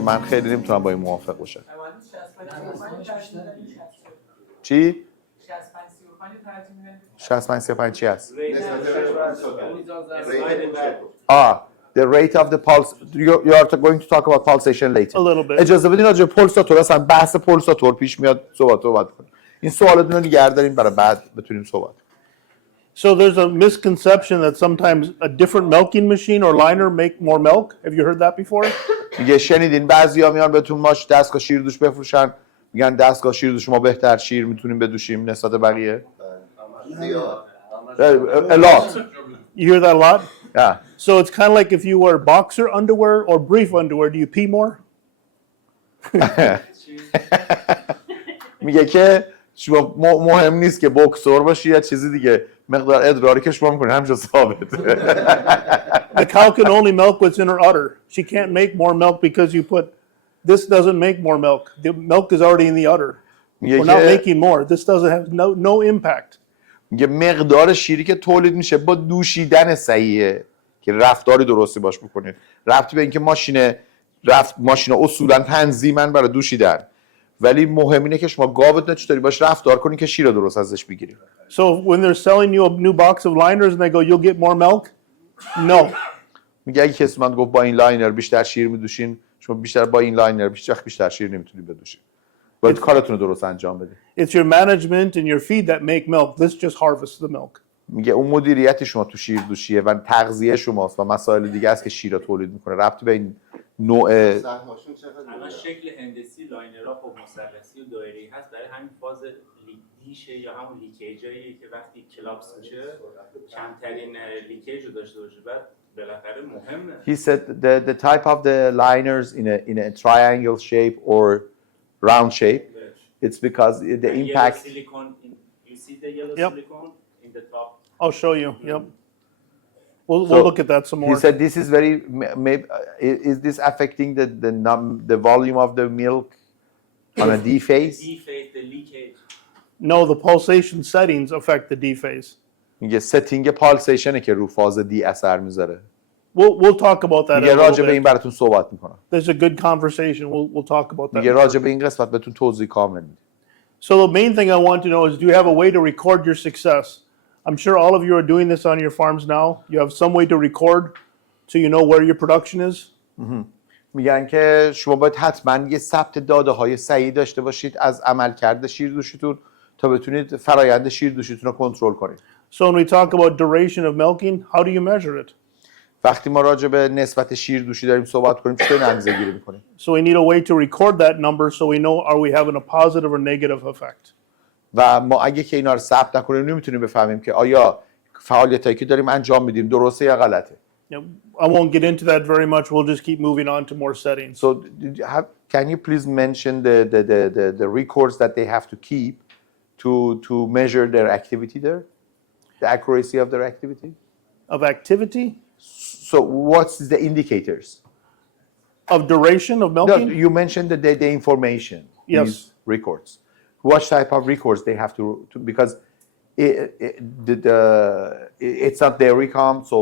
من خیلی نمیتونم با این موافق باشم. چی؟ 65 چی هست؟ The rate of the pulse. You are going to talk about pulsation later. A little bit. اجازه بدین راجع به پولساتور اصلا بحث پولساتور پیش میاد صحبت کنیم. این سوالاتون رو نگه داریم برای بعد بتونیم صحبت. So there's a misconception that sometimes a different milking machine or liner make more milk. Have you heard that before? میگه شنیدین بعضیا میان بهتون ماش دستگاه شیردوش بفروشن میگن دستگاه شیردوش ما بهتر شیر میتونیم بدوشیم نسبت بقیه. A lot. You hear that a lot? Yeah. So it's kind of like if you wear boxer underwear or brief underwear, do you pee more? میگه که شما مهم نیست که بوکسور باشی یا چیزی دیگه مقدار ادراری که شما میکنید همینجا ثابت. The cow can only milk what's in her udder. She can't make more milk because you put this doesn't make more milk. The milk is already in the udder. We're not making more. This doesn't have no impact. میگه مقدار شیری که تولید میشه با دوشیدن صحیحه که رفتاری درستی باش بکنید. ربطی به اینکه ماشین اصولا تنظیمن برای دوشیدن. ولی مهم اینه که شما گاوت چطوری باش رفتار کنی که شیر درست ازش بگیری. So when they're selling you a new box of liners and they go you'll get more milk? No. میگه اگه کسی من گفت با این لاینر بیشتر شیر میدوشین شما بیشتر با این لاینر بیشتر شیر نمیتونید بدوشین. باید کارتون رو درست انجام بدید. It's your management and your feed that make milk. This just harvests the milk. میگه اون مدیریت شما تو شیر دوشیه و تغذیه شماست و مسائل دیگه است که شیر تولید میکنه. ربطی به این نوع الان شکل هندسی لاینرها خب مثلثی و دایره‌ای هست برای همین فاز لیکیشه یا همون لیکیجایی که وقتی کلاپس میشه کمترین لیکیج رو داشته باشه بعد بالاخره مهمه. He said the type of the liners in a triangle shape or round shape it's because the impact You see the yellow silicone in the top. I'll show you. Yep. We'll look at that some more. He said this is very is this affecting the volume of the milk on a D phase? D phase, the leakage. No, the pulsation settings affect the D phase. میگه ستینگ پالسیشنه که رو فاز دی اثر میذاره. We'll talk about that. میگه راجع به این براتون صحبت میکنم. There's a good conversation. We'll talk about that. میگه راجع به این قسمت بهتون توضیح کامل میدم. So the main thing I want to know is do you have a way to record your success? I'm sure all of you are doing this on your farms now. You have some way to record so you know where your production is. میگن که شما باید حتما یه ثبت داده‌های صحیح داشته باشید از عملکرد شیردوشیتون تا بتونید فرآیند شیردوشیتون رو کنترل کنید. So when we talk about duration of milking, how do you measure it? وقتی ما راجع به نسبت شیردوشی داریم صحبت کنیم چطور اندازه‌گیری می‌کنیم؟ So we need a way to record that number so we know are we having a positive or negative effect. و ما اگه که اینا رو ثبت نکنیم نمیتونیم بفهمیم که آیا فعالیتایی که داریم انجام میدیم درسته یا غلطه. I won't get into that very much. We'll just keep moving on to more settings. So can you please mention the records that they have to keep to measure their activity there? The accuracy of their activity? Of activity? So what's the indicators? Of duration of milking? No, you mentioned the information. Yes. These records. What type of records they have to because it's not dairy com, so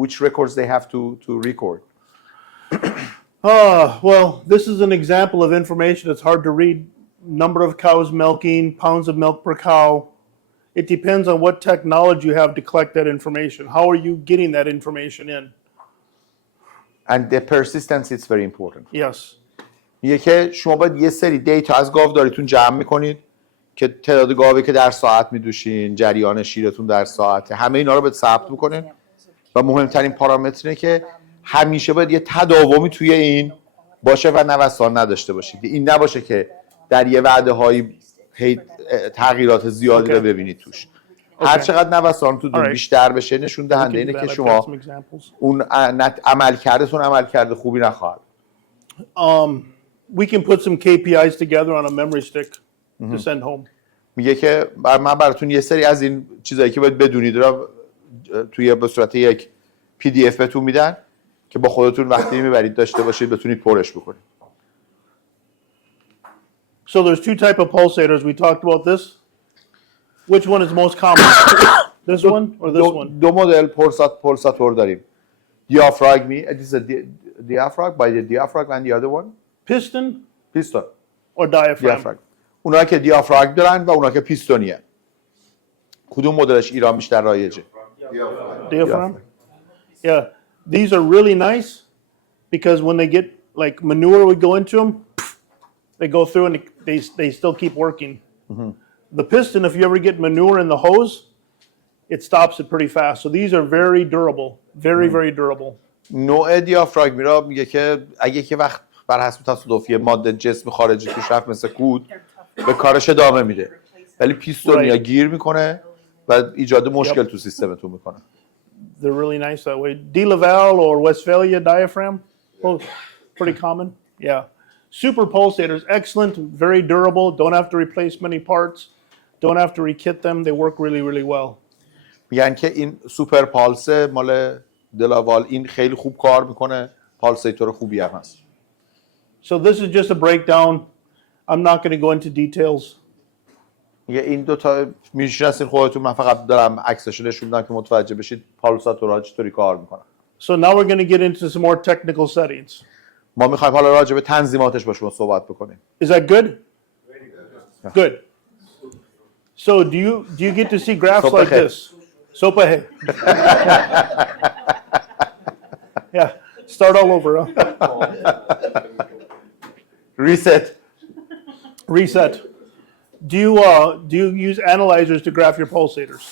which records they have to record? Well, this is an example of information that's hard to read. Number of cows milking, pounds of milk per cow. It depends on what technology you have to collect that information. How are you getting that information in? And the persistence is very important. Yes. میگه که شما باید یه سری دیتا از گاوداریتون جمع میکنید که تعداد گاوی که در ساعت میدوشین، جریان شیرتون در ساعت، همه اینا رو باید ثبت بکنید و مهمترین پارامتر اینه که همیشه باید یه تداومی توی این باشه و نوسان نداشته باشید. این نباشه که در یه وعده‌های تغییرات زیادی رو ببینید توش. هر چقدر نوسان تو بیشتر بشه نشون دهنده اینه که شما اون عملکرد خوبی نخواهد. We can put some KPIs together on a memory stick to send home. میگه که من براتون یه سری از این چیزایی که باید بدونید رو توی به صورت یک PDF بهتون میدن که با خودتون وقتی میبرید داشته باشید بتونید پرش بکنید. So there's two type of pulsators. We talked about this. Which one is most common? This one or this one? دو مدل پولساتور داریم. Diaphragm, this is a diaphragm by the diaphragm and the other one. piston پیستون or diaphragm. دیافراگم. اونایی که دیافراگم دارن و اونایی که پیستونیه. کدوم مدلش ایران بیشتر رایجه؟ Diaphragm. Yeah, these are really nice because when they get like manure would go into them, they go through and they still keep working. The piston, if you ever get manure in the hose, it stops it pretty fast. So these are very durable, very durable. نوع دیافراگمی را میگه که اگه که وقت بر حسب تصادفی ماده جسم خارجی توش رفت مثل کود به کارش ادامه میده، ولی پیستونیا گیر میکنه و ایجاد مشکل تو سیستمتون میکنه. They're really nice that way. DeLaval or Westphalia diaphragm, both pretty common. Yeah. Super pulsators, excellent, very durable, don't have to replace many parts, don't have to rekit them, they work really well. میگن که این سوپر پالس مال دلاوال این خیلی خوب کار میکنه، پالسیتور خوبی هم هست. So this is just a breakdown. I'm not going to go into details. میگه این دو تا میشناسین خودتون، من فقط دارم عکساشو نشون میدم که متوجه بشید پالساتورها چطوری کار میکنن. So now we're going to get into some more technical settings. ما میخوایم حالا راجع به تنظیماتش با شما صحبت بکنیم. Is that good? Good. So do you get to see graphs like this? Sopahe. Yeah. Start all over, huh? Reset. Do you use analyzers to graph your pulsators?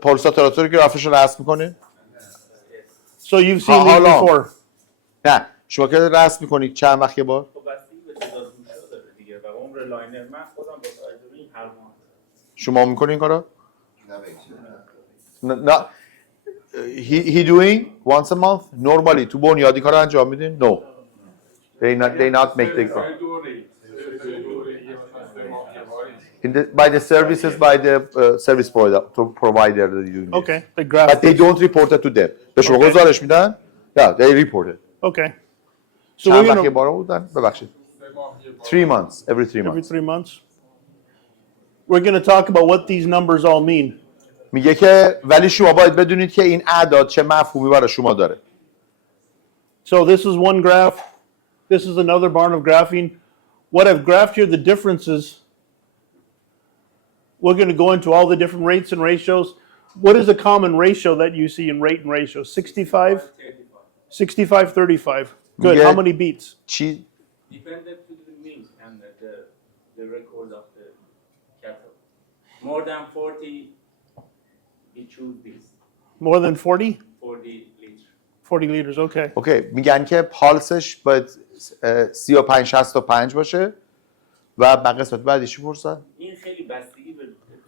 پولساتوراتور گرافش رو رسم میکنید؟ So you've seen these before. نه شما که رسم میکنید چند وقت یه بار؟ خب بستگی به تعداد گوشا داره دیگه و عمر لاینر من خودم با تجربه این هر ماه. شما میکنین این کارو؟ نه. He doing once a month normally تو بنیادی کار انجام میدین؟ No. They not make the by the services by the service provider that you use. Okay. They graph. But they don't report it to them. به شما گزارش میدن؟ Yeah, they report it. Okay. So چند we're وقت یه going to بار بودن؟ ببخشید. 3 months, every 3 every months. 3 months. We're going to talk about what these numbers all mean. میگه که ولی شما باید بدونید که این اعداد چه مفهومی برای شما داره. So this is one graph. This is another barn of graphing. What I've graphed here, the differences. We're going to go into all the different rates and ratios. What is a common ratio that you see in rate and ratio? 65? 65, 35. Good. Yeah. How many beats? چی؟ Dependent to the mean and the record of the cattle. More than 40, we choose this. More than 40? 40 liters. 40 liters, okay. اوکی میگن که پالسش باید 35 65 باشه و به قسمت بعدیش پرسن این خیلی بستگی به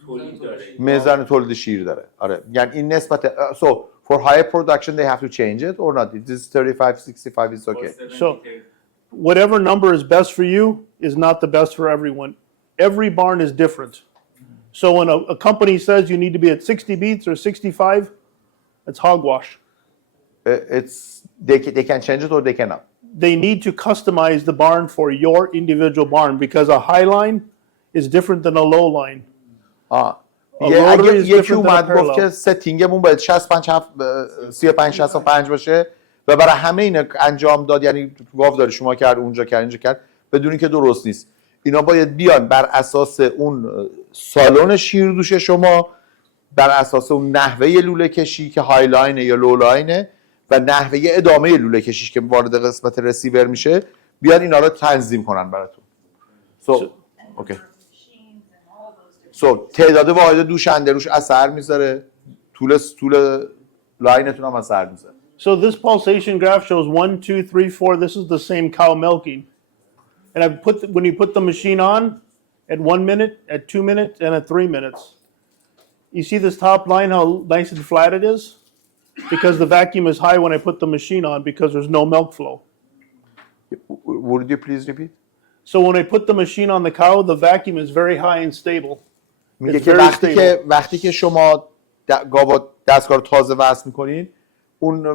تولید داره. میزان تولید شیر داره. آره میگن این نسبت so for higher production they have to change it or not. It is 35 65 is okay. So whatever number is best for you is not the best for everyone. Every barn is different. So when a company says you need to be at 60 beats or 65, it's hogwash. It's they can change it or they cannot. They need to customize the barn for your individual barn because a high line is different than a low line. اگه یکی اومد گفت که ستینگمون باید 35 65 باشه و برای همه اینا انجام داد، یعنی گاوداری شما کرد اونجا کرد اینجا کرد، بدونی که درست نیست. اینا باید بیان بر اساس اون سالن شیردوش شما، بر اساس اون نحوه لوله کشی که های لاینه یا لو لاینه و نحوه ادامه لوله کشیش که وارد قسمت رسیور میشه، بیان اینا رو تنظیم کنن براتون. اوکی. تعداد واحد دوشنده روش اثر میذاره، طول لاینتون هم اثر میذاره. So this pulsation graph shows 1, 2, 3, 4. This is the same cow milking. And I've when you put the machine on at 1 minute, at 2 minutes, and at 3 minutes. You see this top line, how nice and flat it is? Because the vacuum is high when I put the machine on because there's no milk flow. Would you please repeat? So when I put the machine on the cow, the vacuum is very high and stable. میگه که وقتی که شما دستگاه رو تازه وصل میکنین، اون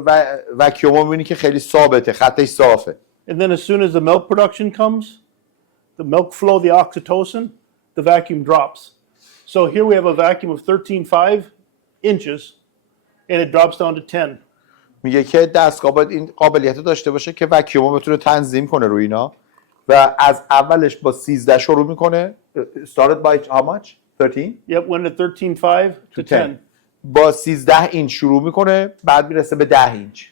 وکیوم رو میبینی که خیلی ثابته، خطش صافه. And then as soon as the milk production comes, the milk flow, the oxytocin, the vacuum drops. So here we have a vacuum of 13.5 inches and it drops down to 10. میگه که دستگاه باید این قابلیت داشته باشه که وکیوم رو بتونه تنظیم کنه روی اینا و از اولش با 13 شروع میکنه. Started by how much? 13? Yep, went at 13.5 to 10. با 13 اینچ شروع میکنه، بعد میرسه به 10 اینچ.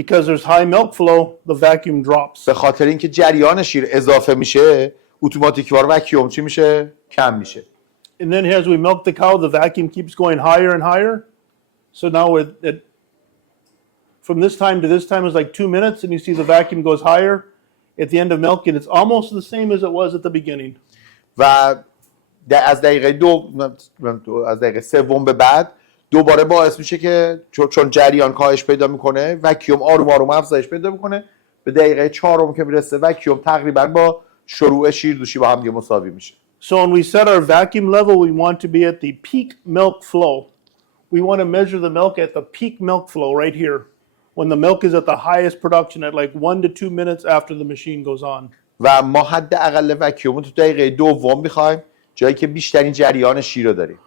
Because there's high milk flow, the vacuum drops. به خاطر اینکه جریان شیر اضافه میشه، اتوماتیکوار وکیوم چی میشه؟ کم میشه. And then as we milk the cow, the vacuum keeps going higher and higher. So now from this time to this time is like 2 minutes, and you see the vacuum goes higher at the end of milking. It's almost the same as it was at the beginning. و از دقیقه سوم به بعد دوباره باعث میشه که چون جریان کاهش پیدا میکنه، وکیوم آروم آروم افزایش پیدا میکنه. به دقیقه 4 که میرسه وکیوم تقریبا با شروع شیردوشی با هم مساوی میشه. So when we set our vacuum level, we want to be at the peak milk flow. We want to measure the milk at the peak milk flow right here. When the milk is at the highest production at like 1 to 2 minutes after the machine goes on. و ما حد اقل وکیوم تو دقیقه دوم میخوایم، جایی که بیشترین جریان شیر رو داریم.